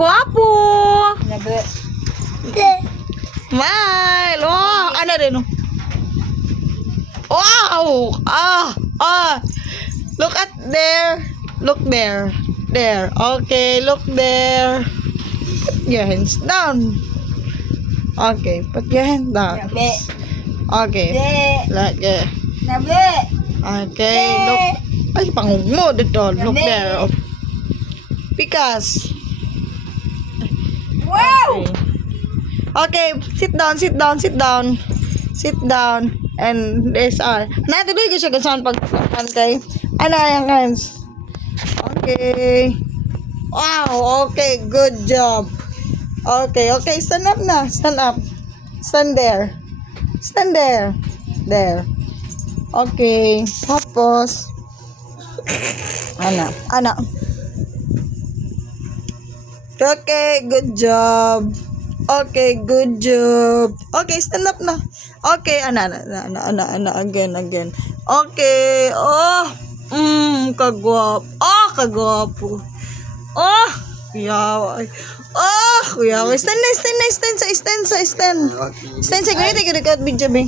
Guwapo. Nabe. Smile. Oh, ano rin oh. Wow. Look at there. Look there. There. Okay, look there. Put your hands down. Okay, put your hands down. Nabe. Okay. Like it. Nabe. Okay, look. Ay, pangog mo dito. Look Nabe. there. Because. Wow! Okay, sit down, sit down, sit down. Sit down. And this all. Natuloy ko siya kung pagkakan kay. Ano yung hands? Okay. Wow, okay, good job. Okay, okay, stand up na. Stand up. Stand there. Stand there. There. Okay. Tapos. Ana. Okay, good job. Okay, good job. Okay, stand up na. Okay, ana, again. Okay, kagwapo. Kagwapo. Kuya. Stand. Stand sa ganito, kaya video, be.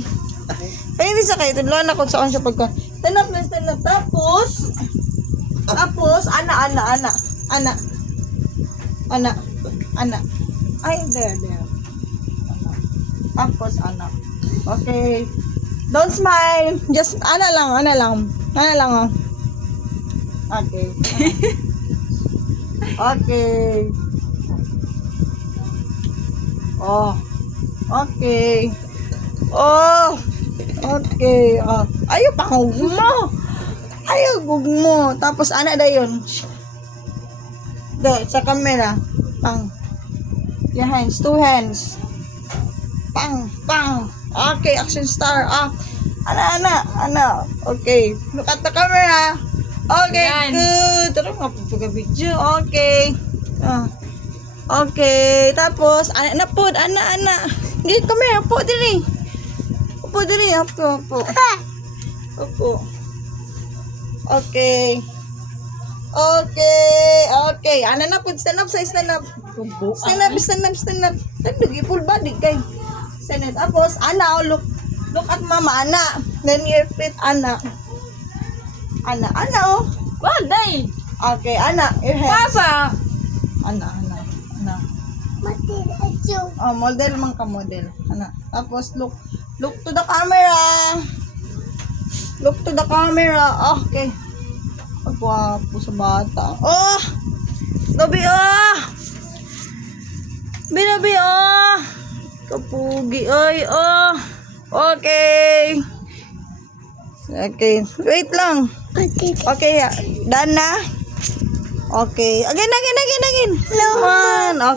Kaya hindi sa kayo, tudloan ako sa siya pagka. Stand up. Tapos, ana. Ay, there. Tapos, ana. Okay. Don't smile. Just, ana lang, oh. Okay. Okay. Okay. Okay. Ayaw, pangog mo. Tapos, ana da yun. Sa camera. Pang. Your hands. 2 hands. Pang. Okay, action star. Ana. Okay. Look at the camera. Okay, Yan. good. Tara nga pagka-video. Okay. Okay. Tapos, ana. Hindi, camera. Upo diri. Upo. Okay. Ana na po. Stand up. Stand up. Full body kay. Stand up. Tapos, ana. Look at mama. Ana. Then your feet. Ana. Ana. Well, day. Okay, ana. Your hands. Papa. Ana. Model man ka model. Ana. Tapos, look to the camera. Okay. Pagwapo sa bata. Gabi, Binabi, Kapugi, Okay. Okay. Wait lang. Okay, done na? Okay. Again. Come on. Okay.